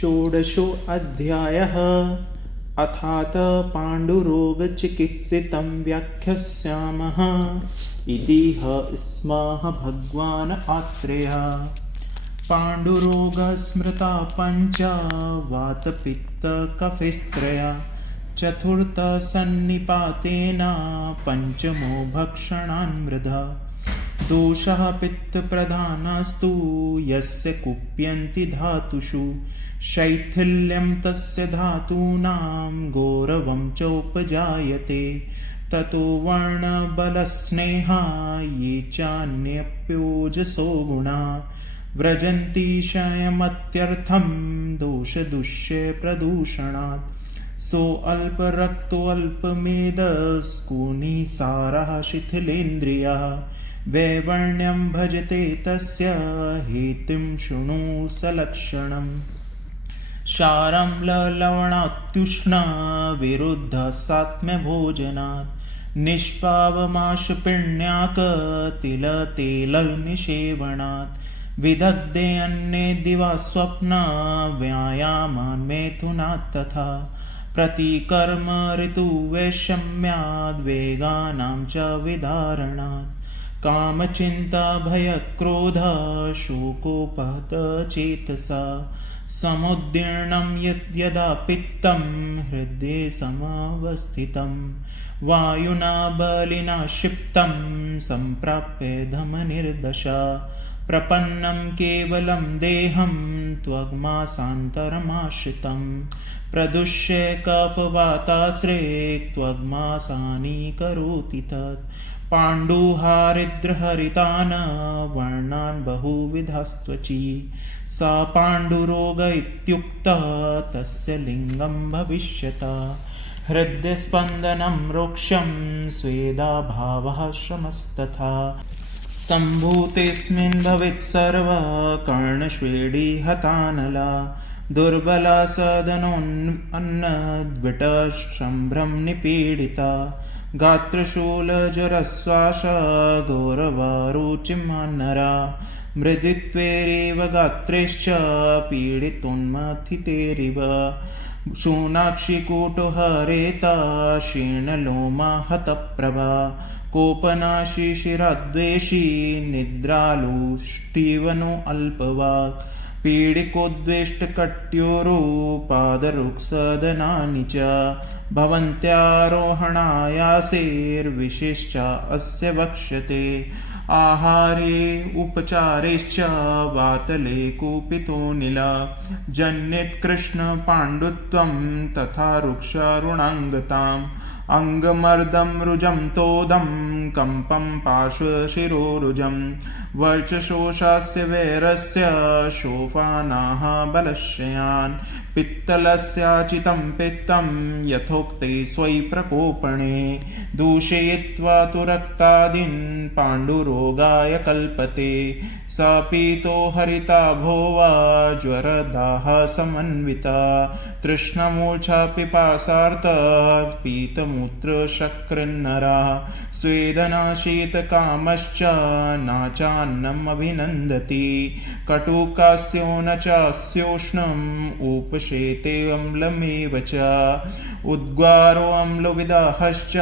षोडशोऽध्यायः। अथात पाण्डुरोगचिकित्सितं व्याख्यास्यामः इति स्मः भगवान् आत्रेयः। पाण्डुरोगस्मृता पञ्च वातपित्तकफेस्त्रया चतुर्थसन्निपातेन पञ्चमो भक्षणान् मृधा। दोषः पित्तप्रधानस्तु यस्य कुप्यन्ति धातुषु शैथिल्यं तस्य धातूनां गौरवं चोपजायते। ततो वर्णबलस्नेहा ये चान्यप्योजसो गुणा व्रजन्ति क्षयमत्यर्थं दोषदुष्य प्रदूषणात्। सोऽल्परक्तोऽल्पमेधस्कुनिसारः शिथिलेन्द्रियः वैवर्ण्यं भजते तस्य हेतुं शृणु सलक्षणम्। क्षारं लवणात्युष्णविरुद्धसात्म्यभोजनात् निष्पावमाशपिण्याकतिलतेलनिषेवणात् विदग्धे अन्ये दिवा स्वप्न व्यायामान् मैथुनात् तथा प्रतिकर्म ऋतुवैषम्याद्वेगानां च विदारणात् कामचिन्ता भयक्रोध शोकोपहत चेतसा समुद्दीर्णं यदा पित्तं हृदये समवस्थितं वायुना बलिना क्षिप्तं सम्प्राप्य धमनिर्दशा प्रपन्नं केवलं देहं त्वग्मासान्तरमाश्रितं प्रदुष्य कफवाताश्रे त्वग्मासानि करोति तत् पाण्डुहारिद्रहरितान् वर्णान् बहुविधास्त्वचि स पाण्डुरोग इत्युक्तः तस्य लिङ्गं भविष्यता हृदयस्पन्दनं रोक्षं स्वेदाभावः श्रमस्तथा सम्भूतेऽस्मिन् भवेत् सर्वकर्णश्वेडी हतानला दुर्बला सदनोन्नद्विटशम्भ्रं निपीडिता गात्रशूलजरश्वास गौरवारुचिमान्नरा मृदित्वेरेव गात्रैश्च पीडितोन्मथितेरिव शूनाक्षिकूटोहरेता शीर्णलोमा हतप्रभा कोपनाशिशिराद्वेषी निद्रालुष्टिवनो अल्पवाक् पीडिकोद्वेष्टकट्योरुपादरुक्सदनानि च भवन्त्यारोहणायासेर्विशिष्टा अस्य वक्ष्यते आहारे उपचारेश्च वातले कूपितोऽनिला जन्यत्कृष्णपाण्डुत्वं तथा रुक्षारुणाङ्गताम् अङ्गमर्दं रुजं तोदं कम्पं पार्श्वशिरोरुजं वर्चशोषस्य वैरस्य शोफानाः बलश्रयान् पित्तलस्याचितं पित्तं यथोक्ते स्वै प्रकोपणे दूषयित्वा तु रक्तादीन् पाण्डुरोगाय कल्पते स पीतो हरिता भोवा ज्वरदाह समन्विता तृष्णमूर्छा पिपासार्थ पीतमूत्रशक्रन्नरा स्वेदना शीतकामश्च नाचान्नम् अभिनन्दति कटुकास्यो न चास्योष्णम् उपशेते अम्लमेव च उद्गारो अम्लविदाहश्च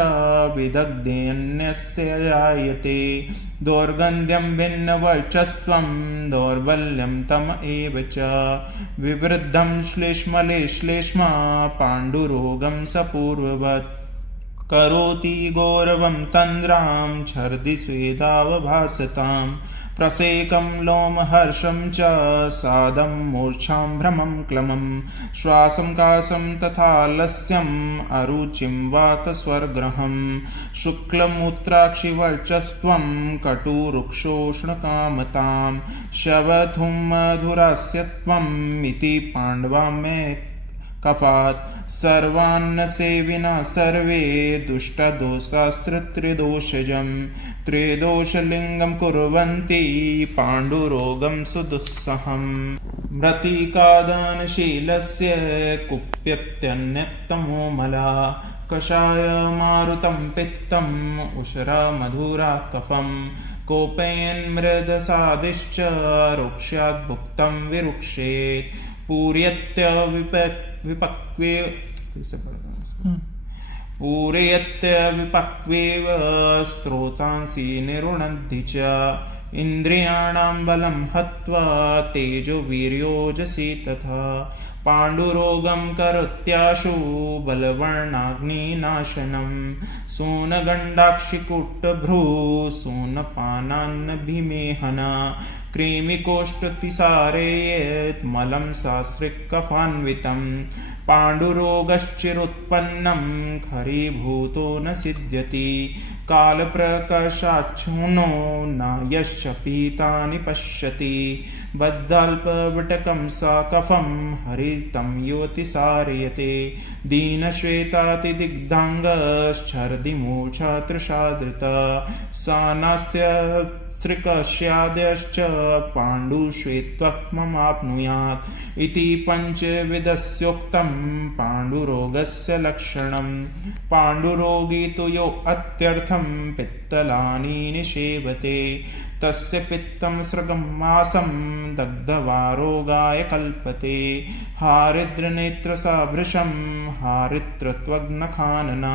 विदग्धेऽन्यस्य जायते दौर्गन्ध्यं भिन्नवर्चस्त्वं दौर्बल्यं तम एव च विवृद्धं श्लेष्मले श्लेष्मा पाण्डुरोगं सपूर्ववत् करोति गौरवं तन्द्रां छर्दि स्वेदावभासतां प्रसेकं लोमहर्षं च सादं मूर्च्छां भ्रमं क्लमं श्वासं कासं तथा लस्यम् अरुचिं वाकस्वर्ग्रहं शुक्लमूत्राक्षिवर्चस्त्वं कटुरुक्षोष्णकामतां शवथुं मधुरास्यत्वम् इति पाण्डवां मे कफात् सर्वान्नसेविना सर्वे दुष्टदोषास्त्रिदोषजं त्रिदोषलिङ्गं कुर्वन्ति पाण्डुरोगं सुदुस्सहम् मृत्तिकादानशीलस्य कुप्यत्यन्यतमो मला कषायमारुतं पित्तम् उषरा मधुरा कफं कोपयन् मृदसादिश्च रुक्ष्याद्भुक्तं विरुक्षेत् पूरयत्यविपक्वेव स्त्रोतांसि निरुणन्ति च इन्द्रियाणां बलं हत्वा तेजो वीर्योजसि तथा पाण्डुरोगं करोत्याशु बलवर्णाग्निनाशनं सूनगण्डाक्षिकुटभ्रू सूनपानान्नभिमेहना कृमिकोष्ठतिसारेयेत् मलं सास्रिकफान्वितं पाण्डुरोगश्चिरुत्पन्नं खरीभूतो न सिद्ध्यति कालप्रकर्षाच्छूनो न यश्च पीतानि पश्यति बद्धाल्पविटकं स कफं हरितं युवतिसारयते दीनश्वेतातिदिग्धाङ्गश्छर्दिमूर्छा तृषादृता सा नास्त्यस्त्रिकस्याद्यश्च पाण्डुश्वेत्त्वक्ममाप्नुयात् इति पञ्चविधस्योक्तं पाण्डुरोगस्य लक्षणं पाण्डुरोगी तु यो अत्यर्थं पित्तलानि निषेवते तस्य पित्तं सृगं मासं दग्ध्वा रोगाय कल्पते हारिद्रनेत्रसाभृशं हारित्रत्वग्नखानना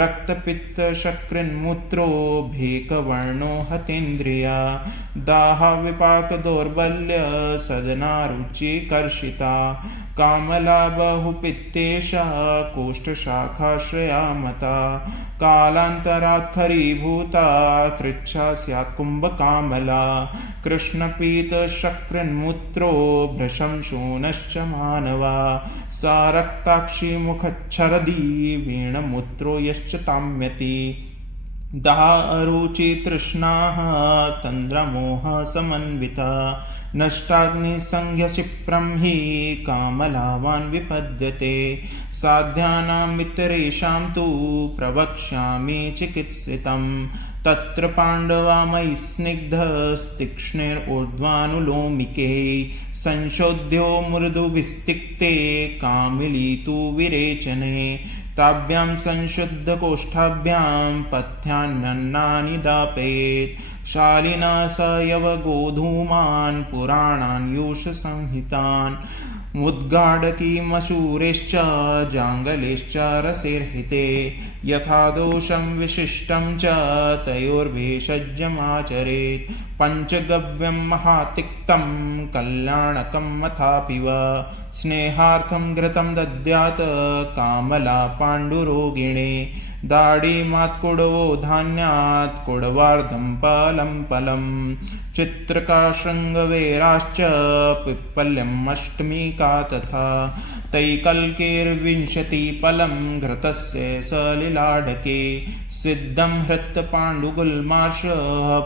रक्तपित्तशक्रिन्मूत्रो भेकवर्णो हतेन्द्रिया दाहविपाकदौर्बल्य सदनारुचिकर्षिता कामला बहुपित्तेशा कोष्ठशाखाश्रया मता कालान्तरात् खरीभूता कृच्छा स्यात् कुम्भकामला कृष्णपीतशक्रिन्मूत्रो भृशं शूनश्च मानवा सा रक्ताक्षी मुखच्छरदी वीणमूत्रो यश्च ताम्यति दारुचितृष्णाः तन्द्रमोह समन्विता नष्टाग्निसंज्ञशिप्रं हि कामलावान् विपद्यते साध्यानामितरेषां तु प्रवक्ष्यामि चिकित्सितं तत्र पाण्डवामयि स्निग्धस्तीक्ष्णैर्ऊर्ध्वानुलोमिके संशोध्यो मृदुविस्तिक्ते कामिली तु विरेचने ताभ्यां संशुद्धकोष्ठाभ्यां पथ्यान्नन्नानि दापयेत् शालिना स यवगोधूमान् पुराणान् यूषसंहितान् मुद्गाडकीमशूरेश्च जाङ्गलेश्च रसेर्हिते यथा दोषं विशिष्टं च तयोर्भेषजमाचरेत् पञ्चगव्यं महातिक्तं कल्याणकं अथापि वा स्नेहार्थं घृतं दद्यात् कामला पाण्डुरोगिणे दाढीमात्कुडवो धान्यात् कुडवार्धं फलं फलं चित्रकाशृङ्गवेराश्च पिप्पल्यम् अष्टमिका तथा तैकल्केर्विंशतिफलं घृतस्य सलिलाढके सिद्धं हृत्पाण्डुगुल्मार्षः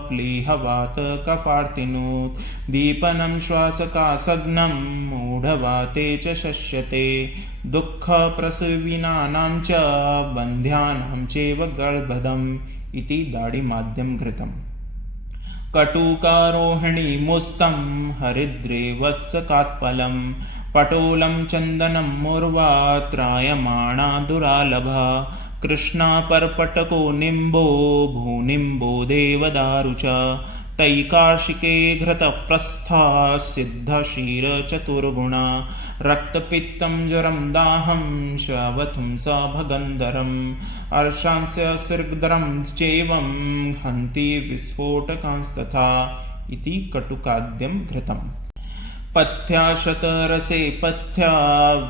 प्लीहवात कफार्तिनोत् दीपनं श्वासकासघ्नं मूढवाते च शस्यते दुःखप्रसविनानां च बन्ध्यानां चैव गर्भदम् इति दाढीमाद्यं घृतम् कटुकारोहिणीमुस्तं हरिद्रे वत्सकात्फलं पटोलं चन्दनं मूर्वा त्रायमाणा दुरालभा कृष्णा पर्पटको निम्बो भूनिम्बो देवदारु च तैकार्षिके घृतप्रस्था सिद्धशीरचतुर्गुणा रक्तपित्तं ज्वरं दाहं श्रावथुं सभगन्धरम् अर्शांस्य सृग्धरं चैवं हन्ति विस्फोटकांस्तथा इति कटुकाद्यं घृतम् पथ्या शतरसे पथ्या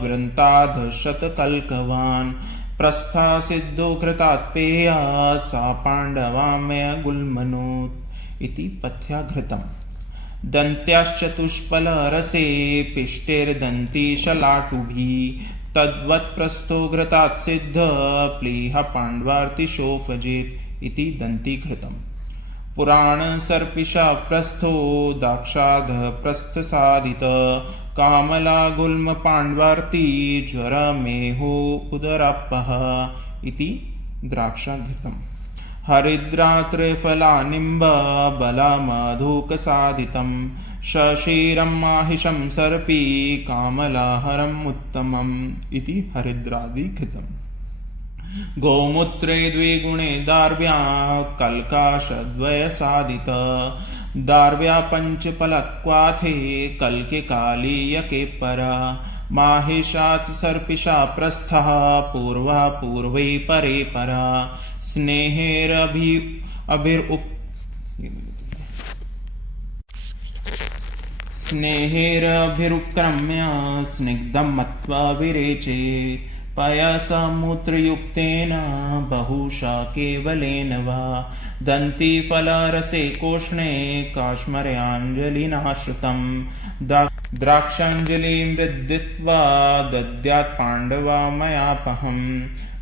वृन्ताधशतकल्कवान् प्रस्था सिद्धो घृतात् पेया सा पाण्डवामय गुल्मनोत् इति पथ्या घृतम् दन्त्याश्चतुष्पलरसे पिष्टेर्दन्तिशलाटुभिः तद्वत्प्रस्थो घृतात् सिद्ध प्लीह पाण्ड्वार्तिशोफजेत् इति दन्तिघृतम् पुराणसर्पिषा प्रस्थो दाक्षाधः प्रस्थसाधित कामला गुल्म पाण्ड्वार्ति ज्वरमेहो उदरापः इति द्राक्षाघृतम् हरिद्रात्रिफलानिम्ब बलामधुकसाधितं शशीरं माहिषं सर्पी कामलाहरम् उत्तमम् इति हरिद्रादिघृतम् गोमूत्रे द्विगुणे दार्व्या कल्काशद्वयसाधित दार्व्या पंचपलक्वाथे कल्के कालीयके परा माहेशात् सर्पिषा प्रस्थः पूर्वा पूर्वे परे परा स्नेहेरभिरुक्रम्य स्निग्धं मत्वा विरेचेत् पयसमुद्रयुक्तेन बहुशा केवलेन वा दन्तीफलरसे कोष्णे काश्मर्याञ्जलिनाश्रितं द्राक्षाञ्जलिं वृद्धित्वा दद्यात् पाण्डवा मयापहम्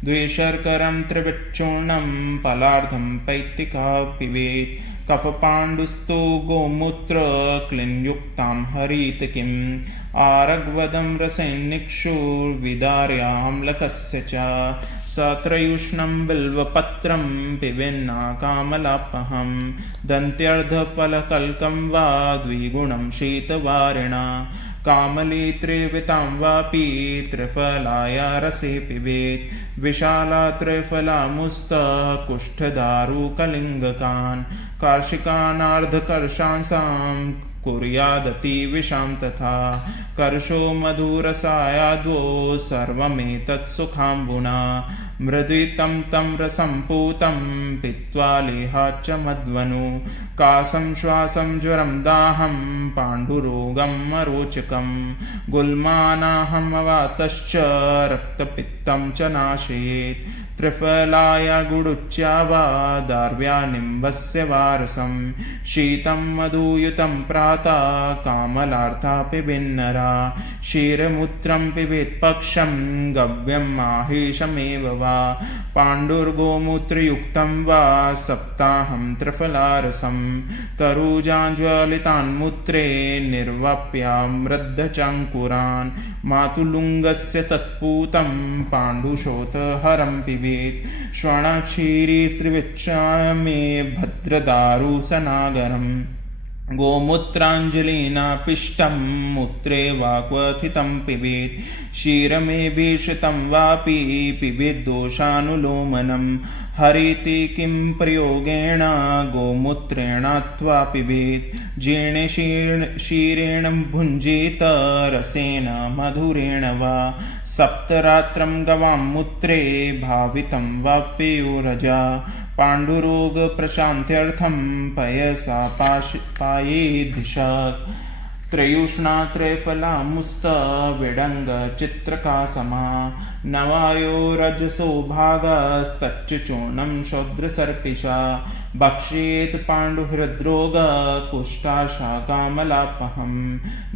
द्विशर्करं त्रिविच्चूर्णं फलार्धं पैत्तिका पिबेत् कफपाण्डुस्तु गोमूत्र क्लिन्युक्तां हरितकिम् आरग्वदं रसैनिक्षुर्विदार्याम्लकस्य च सत्रयुष्णं बिल्वपत्रं पिबेन्ना कामलापहं दन्त्यर्धफलकल्कं वा द्विगुणं शीतवारिणा कामली त्रिवितां वापि त्रिफलाया रसे पिबेत् विशाला त्रिफलामुस्तः कुष्ठदारुकलिङ्गकान् कार्षिकानार्धकर्षांसां कुर्यादतिविषां तथा कर्षो मधुरसायाद्वो सर्वमेतत् सुखाम्बुना मृदुतं तं रसं पूतं पीत्वा लेहाच्च मध्वनु कासं श्वासं ज्वरं दाहं पाण्डुरोगम् अरोचकं गुल्मानाहमवातश्च रक्तपित्तं च नाशयेत् त्रिफलाया गुडुच्या वा दार्व्या निम्बस्य वारसं शीतं मधुयुतं प्रातः कामलार्था पिबेन्नरा क्षीरमूत्रं पिबेत् पक्षं गव्यं माहेशमेव वा पाण्डुर्गोमूत्रयुक्तं वा सप्ताहं त्रिफलारसं तरुजाज्वलितान्मूत्रे निर्वाप्यामृद्धचाङ्कुरान् मातुलुङ्गस्य तत्पूतं पाण्डुशोथहरं पिबेत् श्वणक्षीरी त्रिविच्चामे भद्रदारुसनागरम् गोमूत्राञ्जलिना पिष्टं मूत्रे वा क्वथितं पिबेत् क्षीरमेभिषितं वापि पिबेत् दोषानुलोमनं हरिति किं प्रयोगेण गोमूत्रेणात्वा पिबेत् जीर्णे क्षीरेण भुञ्जीत रसेन मधुरेण वा सप्तरात्रं गवां मूत्रे भावितं वाप्ययोरजा पाण्डुरोगप्रशान्त्यर्थं पयसा पायेद्धिषात् त्रयुष्णा त्रैफलामुस्तविडङ्गचित्रकासमा नवायो रजसो भागस्तच्चूर्णं शौद्रसर्पिषा भक्षेत् पाण्डुहृद्रोगकुष्ठाशाकामलापहं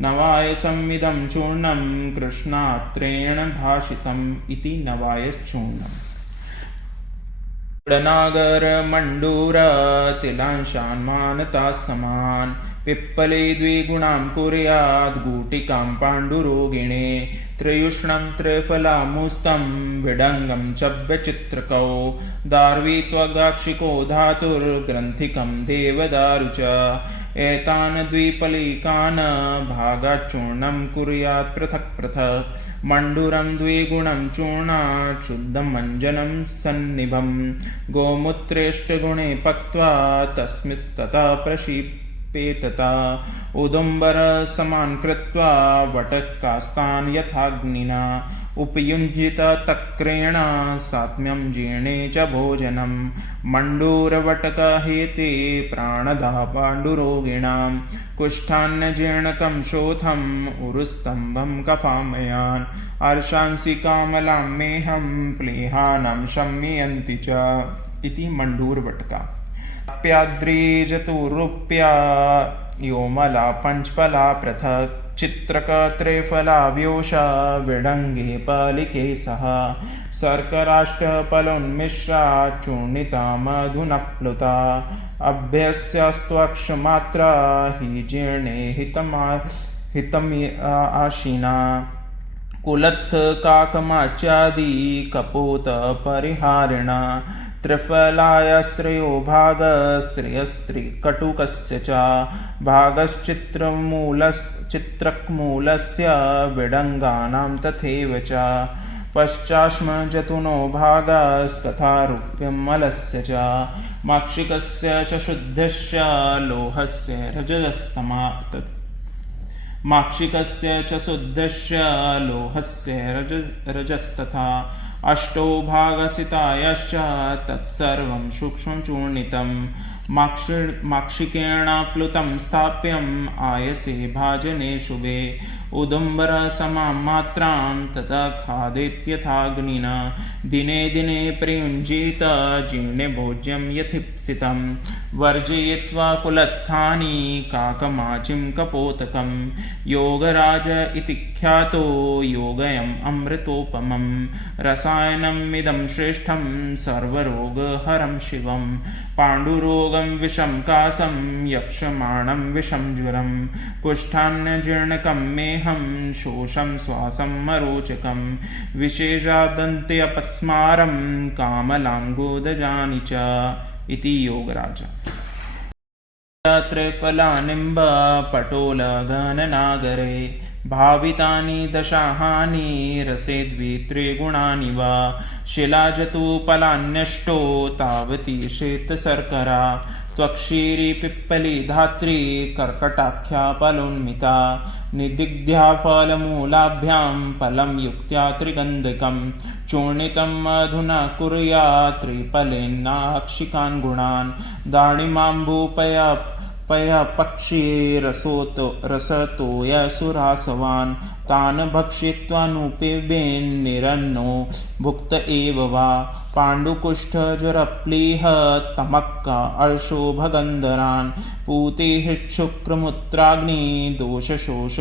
नवाय संविदं चूर्णं कृष्णात्रेण भाषितम् इति नवायश्चूर्णम् नागर मंडूर तिलांशान् मानता समान पिप्पले द्विगुणां कुर्याद् गूटिकां पाण्डुरोगिणे त्रयुष्णं त्रिफलामुस्तं विडङ्गं चव्यचित्रकौ दार्वी त्वगाक्षिको धातुर्ग्रन्थिकं देवदारु च एतान् द्विपलिकान् भागाच्चूर्णं कुर्यात् पृथक् पृथक् मण्डूरं द्विगुणं चूर्णात् शुद्धं मञ्जनं सन्निभं गोमूत्रेष्टगुणे पक्त्वा तस्मिंस्ततः प्रक्षिपेतता उदुम्बरसमान् कृत्वा वटकास्तान् यथाग्निना उपयुञ्जिततक्रेण सात्म्यं जीर्णे च भोजनं मण्डूरवटकहेते प्राणदा पाण्डुरोगिणां कुष्ठान्नजीर्णकं शोथम् उरुस्तम्भं कफामयान् अर्शांसि कामलां मेहं प्लेहानं शम्यन्ति च इति मण्डूरवटका प्याद्रीजतुरुप्या योमला पंचफला पृथक् चित्रक त्रिफलाव्योषा विडङ्गे पालिके सह शर्कराष्टफलोन्मिश्रा चूर्णिता मधुना प्लुता अभ्यस्यस्त्वक्षमात्रा हि जीर्णे हितमाशिना कुलत्थ काकमाच्यादि कपोत परिहारिणा त्रिफलायस्त्रयो भागस्त्रियस्त्रिकटुकस्य च भागश्चित्रकमूलस्य विडङ्गानां तथैव च पश्चाश्म जतुनो भागस्तथा रूप्यमलस्य च माक्षिकस्य च शुद्धस्य लोहस्य रजस्तमात् माक्षिकस्य च शुद्धस्य लोहस्य रजस्तथा अष्टौ भागसितायश्च तत्सर्वं सूक्ष्मं चूर्णितं माक्षिकेण प्लुतं स्थाप्यम् आयसे भाजने शुभे उदुम्बर समां मात्रां तथा खादेत्यथाग्निना दिने दिने प्रयुञ्जीत जीर्णे भोज्यं यथीप्सितं वर्जयित्वा कुलत्थानि काकमाचिं कपोतकं योगराज इति ख्यातो योगयम् अमृतोपमं रसायनमिदं श्रेष्ठं सर्वरोगहरं शिवं पाण्डुरोगं विषं कासं यक्षमाणं विषं ज्वरं कुष्ठान्यजीर्णकं मेहं शोषं श्वासं मरोचकं विशेषादन्त्यपस्मारं कामलाङ्गोदजानि च इति योगराज त्रिफलानिम्ब पटोलगणनागरे भावितानि दशाहानि रसे द्वित्रिगुणानि वा शिलाजतुपलान्यष्टो तावती श्वेतशर्करा त्वक्षीरी पिप्पली धात्री कर्कटाख्या फलोन्मिता निदिग्ध्या फलमूलाभ्यां फलं युक्त्या त्रिगन्धकं चूर्णितम् अधुना कुर्यात् त्रिफलेन्नाक्षिकान् गुणान् दाणिमाम्बूपयपक्षी रसतोयसुरासवान् तान् भक्षित्वानुपिबेन्निरन्नो भुक्त एव वा पाण्डुकुष्ठज्वरप्लीह तमक्का अर्शोभगन्धरान् पूतिहिच्छुक्रमुत्राग्नि दोषशोष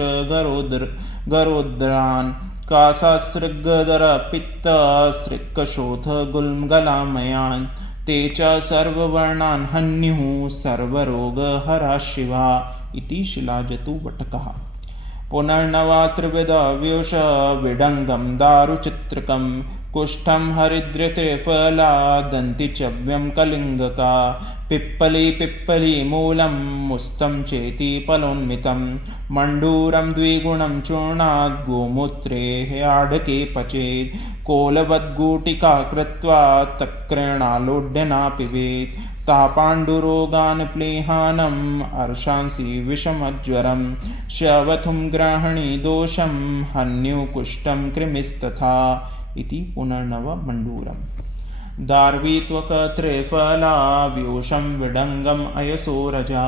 गरोद्रान् कासासृग्गदरपित्तसृक्कशोथ गुल्मगलामयान् ते च सर्ववर्णान् हन्युः सर्वरोगहरा शिवा इति शिलाजतुवटकः पुनर्नवा त्रिविधव्यूष विडङ्गं दारुचित्रकं कुष्ठं हरिद्रत्रिफला दन्तिचव्यं कलिङ्गका पिप्पली मूलं मुस्तं चेति फलोन्मितं मण्डूरं द्विगुणं चूर्णात् गोमूत्रे ह्याढके पचेत् कोलवद्गुटिका कृत्वा तक्रेणालोड्यना पिबेत् तापाण्डुरोगान् प्लीहानम् अर्शांसि विषमज्वरं शवथुं ग्रहणी दोषं हन्युकुष्ठं कृमिस्तथा इति पुनर्नव मण्डूरम् दार्वीत्वकत्रिफला व्यूषं विडङ्गम् अयसोरजा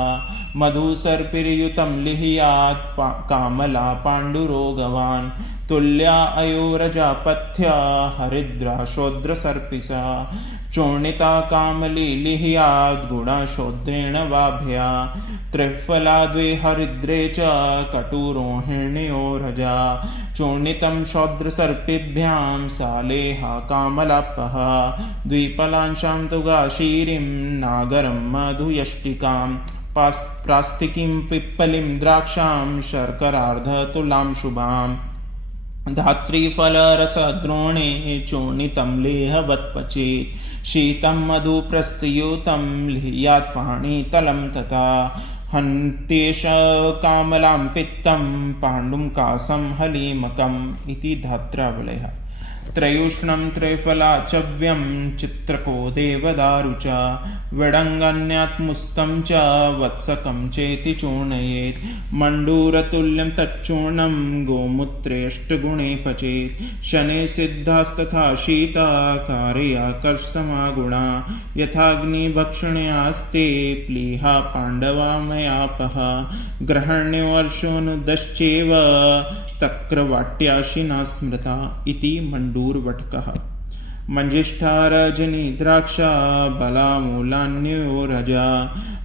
मधुसर्पिर्युतं लिह्यात् कामला पाण्डुरोगवान् तुल्या अयोरजापथ्या हरिद्रा शोद्रसर्पिसा चूर्णिता कामली लिह्यात् गुणशोद्रेण वाभ्या त्रिफला द्वे हरिद्रे च कटुरोहिण्योरजा चूर्णितं शोद्रसर्पिभ्यां सालेहा कामलापः द्विफलांशां तु गाशीरीं नागरं मधुयष्टिकां प्रास्तिकीं पिप्पलीं द्राक्षां शर्करार्धतुलां शुभाम् धात्रीफलरसद्रोणे चूर्णितं लेहवत्पचेत् शीतं मधुप्रस्थयुतं लिह्यात् पाणितलं तथा हन्त्येष कामलां पित्तं पाण्डुं कासं हलीमकम् इति धात्रावलयः त्रयोष्णं त्रिफलाचव्यं चित्रको देवदारु च विडङ्गन्यात्मुस्तं च वत्सकं चेति चूर्णयेत् मण्डूरतुल्यं तच्चूर्णं गोमूत्रेऽष्टगुणे पचेत् शने सिद्धास्तथा शीता कारयाकर्षमा गुणा यथाग्निभक्षण्यास्ते प्लीहा पाण्डवा मयापः ग्रहण्योर्षोऽनुदश्चैव तक्रवाट्याशिना स्मृता इति मण्डूरवटकः मंजिष्ठा रजनी द्राक्षा बलामूलान्योरजा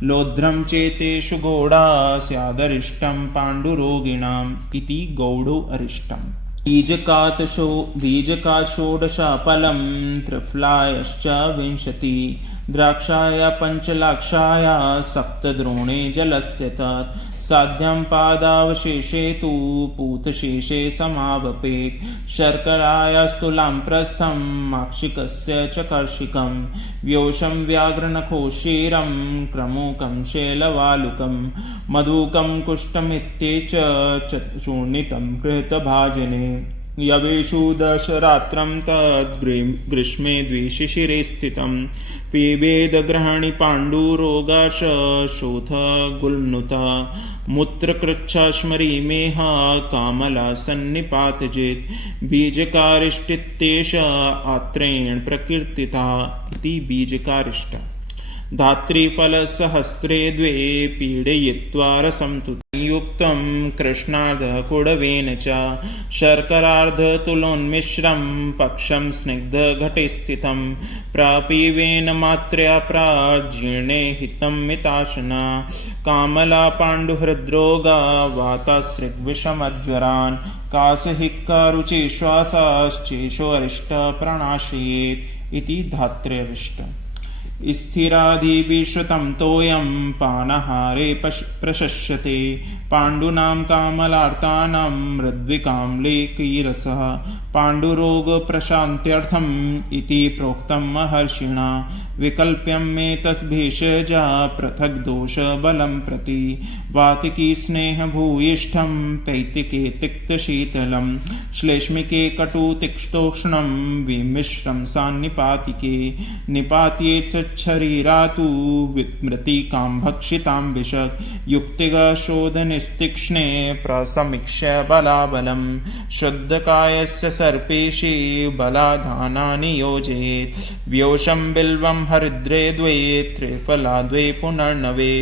लोध्रं चेतेषु गौडा स्यादरिष्टं पाण्डुरोगिणाम् इति गौडो अरिष्टम् बीजकाषोडशफलं त्रिफलायश्च 20 द्राक्षाय पञ्चलाक्षाय सप्तद्रोणे जलस्य तत् साध्यं पादावशेषे तु पूतशेषे समावपेत् शर्करायास्तुलां प्रस्थं माक्षिकस्य च कर्षिकं व्योषं व्याघ्रनखोशीरं क्रमुकं शैलवालुकं मधुकं कुष्ठमित्ये च चूर्णितं कृतभाजने यवेषु दशरात्रं तद्ग्रीष्मे द्विशिशिरे स्थितं पिबेदग्रहणि पाण्डुरोगाशोथ गुल्नुता मूत्रकृच्छाश्मरीमेह कामला सन्निपातजेत् बीजकारिष्टित्येष आत्रेण प्रकीर्तिता इति बीजकारिष्ट धात्रीफलसहस्रे द्वे पीडयित्वा रसं तु युक्तं कृष्णार्धकुडवेन च शर्करार्धतुलोन्मिश्रं पक्षं स्निग्धघटे स्थितं प्रापीवेन मात्रया प्राजीर्णे हितं मिताशना कामला पाण्डुहृद्रोगा वातासृग्विषमज्वरान् कासहिक्कारुचिश्वासाश्चेषोऽरिष्टप्रणाशयेत् इति धात्र्यरिष्ट स्थिरादिविश्रुतं तोयं पानाहारे प्रशस्यते पाण्डूनां कामलार्तानां मृद्विकाम्लेकीरसः पाण्डुरोगप्रशान्त्यर्थम् इति प्रोक्तं महर्षिणा विकल्प्यमेतत् भेषजा पृथक् दोषबलं प्रति वातिकी स्नेहभूयिष्ठं पैतिके तिक्तशीतलं श्लेष्मिके कटुतिक्तोष्णं विमिश्रं सान्निपातिके निपात्ये शरीरातु विस्मृतिकां भक्षितां विशत् युक्तिगशोधनिस्तीक्ष्णे प्रसमीक्ष्य बलाबलं शुद्धकायस्य सर्पेशे बलाधानानि योजयेत् व्योषं बिल्वं हरिद्रे द्वे त्रिफला द्वे पुनर्नवे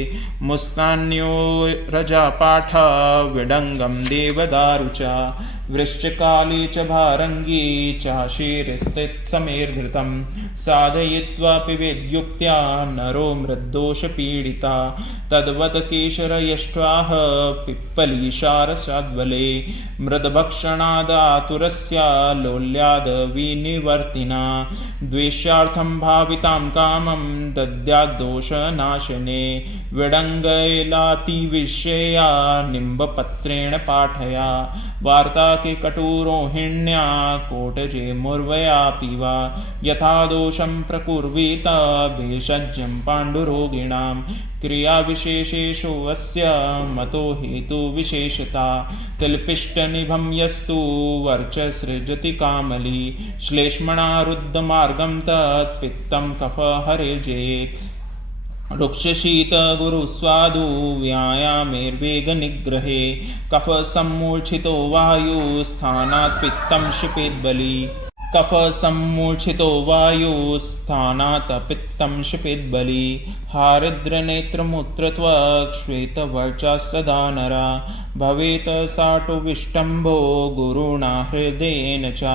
मुस्तान्यो रजापाठा विडङ्गं देवदारु च वृश्चिकाली च भारङ्गी चाशीर्स्थितसमेर्घृतं साधयित्वा पिबेद्युक्त्या नरो मृद्दोषपीडिता तद्वत् केशरयष्ट्वाः पिप्पलीशारसाद्वले मृद्भक्षणादातुरस्या लोल्याद् विनिवर्तिना द्वेष्यार्थं भावितां कामं दद्याद्दोषनाशने विडङ्गैलातिविषया निम्बपत्रेण पाठया वार्ता के कटुरोहिण्या कोटजे मुर्वयापि वा यथा दोषं प्रकुर्वीत भेषज्यं पाण्डुरोगिणां क्रियाविशेषेषु अस्य मतो हेतुविशेषता कल्पिष्टनिभं यस्तु वर्चसृजति कामली श्लेष्मणारुद्धमार्गं तत्पित्तं कफहरेजेत् रुक्षशीत गुरुस्वादु व्यायामेर्वेगनिग्रहे कफसम्मूर्छितो वायुस्थानात् पित्तं क्षिपेद्बली कफसम्मूर्छितो वायुस्थानात् पित्तं क्षिपेद्बली हारिद्रनेत्रमूत्रत्वक् श्वेतवर्चा सदा नरा भवेत् साटुविष्टम्भो गुरुणा हृदयेन च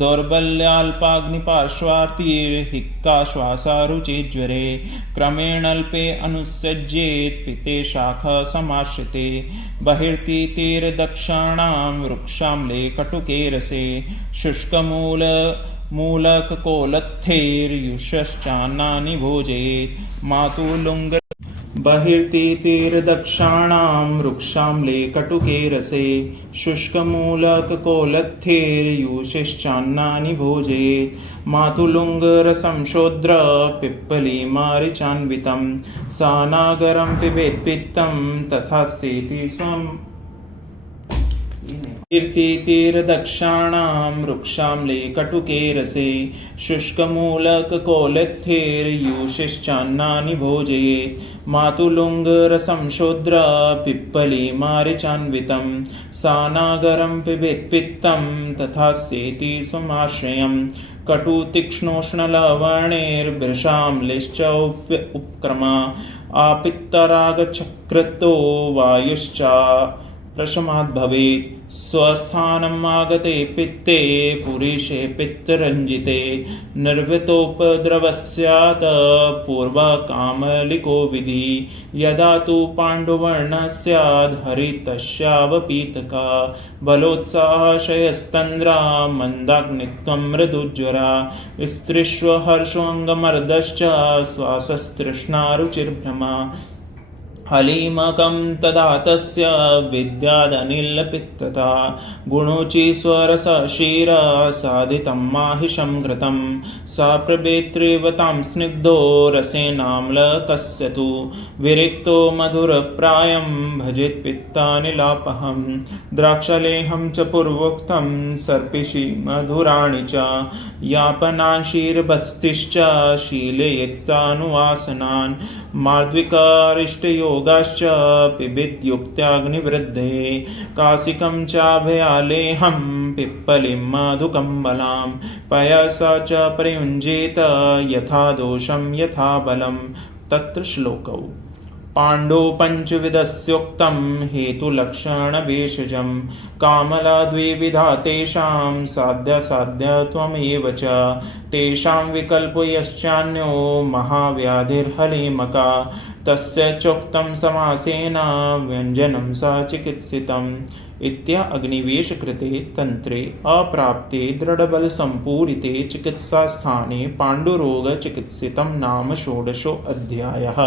दौर्बल्याल्पाग्निपार्श्वार्तिर्हिक्काश्वासारुचिज्वरे क्रमेणाल्पे अनुसज्येत् पिते शाखा समाश्रिते बहिर्तीतीर्दक्षाणां वृक्षाम्ले कटुके रसे शुष्कमूलककोलथैर्युषश्चान्नानि भोजयेत् मातुलुङ्ग बहिर्तीतीर्दक्षाणां वृक्षाम्ले कटुके रसे शुष्कमूलककोलथैर्युषश्चान्नानि भोजयेत् मातुलुङ्गरसं शोद्र पिप्पलीमारिचान्वितं सानागरं पिबेत् पित्तं तथा सेति स्वम् तीर्थीतीर्दक्षाणां वृक्षाम्ले कटुके रसे शुष्कमूलककोलथैर्युषश्चान्नानि भोजयेत् मातुलुङ्गरसं शोद्र पिप्पलीमारिचान्वितं सानागरं पिबेत् पित्तं तथा सेति स्वमाश्रयम् कटुतीक्ष्णोष्णलवणैर्भृशाम्लिश्च उपक्रमा आपित्तरागचक्रतो वायुश्च प्रशमाद् भवेत् स्वस्थानम् आगते पित्ते पुरीशे पित्तरञ्जिते निर्वृतोपद्रवस्यात् पूर्वकामलिको विधि यदा तु पाण्डुवर्णस्याद् हरितस्यावपीतका बलोत्साहशयस्तन्द्रा मन्दाग्नित्वं मृदुज्वरा स्त्रीष्व हर्षोऽङ्गमर्दश्च श्वासस्तृष्णा रुचिर्भ्रमा हलीमकं तदा तस्य विद्यादनिलपित्तता गुणोचीश्वरसशीरसाधितं माहिषं घृतं स प्रवेत्रेव तां स्निग्धो रसेनाम्लकस्य तु विरिक्तो मधुरप्रायं भजेत् पित्तानिलापहं द्राक्षालेहं च पूर्वोक्तं सर्पिषि मधुराणि च यापनाशीर्बस्तिश्च शीलयेत्सानुवासनान् मार्द्विकारिष्टयोगाश्च पिबेद्युक्त्याग्निवृद्धे कासिकं चाभयालेहं पिप्पलिं मधुकम्बलां पयसा च प्रयुञ्जेत यथा दोषं यथा बलं। तत्र श्लोकौ पाण्डो पञ्चविधस्योक्तं हेतुलक्षणभेषजं कामला द्विविधा तेषां साध्यसाध्यत्वमेव च तेषां विकल्पो यश्चान्यो महाव्याधिर्हलीमका तस्य चोक्तं समासेन व्यञ्जनं स चिकित्सितम् इत्या अग्निवेशकृते तन्त्रे अप्राप्ते दृढबलसम्पूरिते चिकित्सास्थाने पाण्डुरोगचिकित्सितं नाम षोडशोऽध्यायः।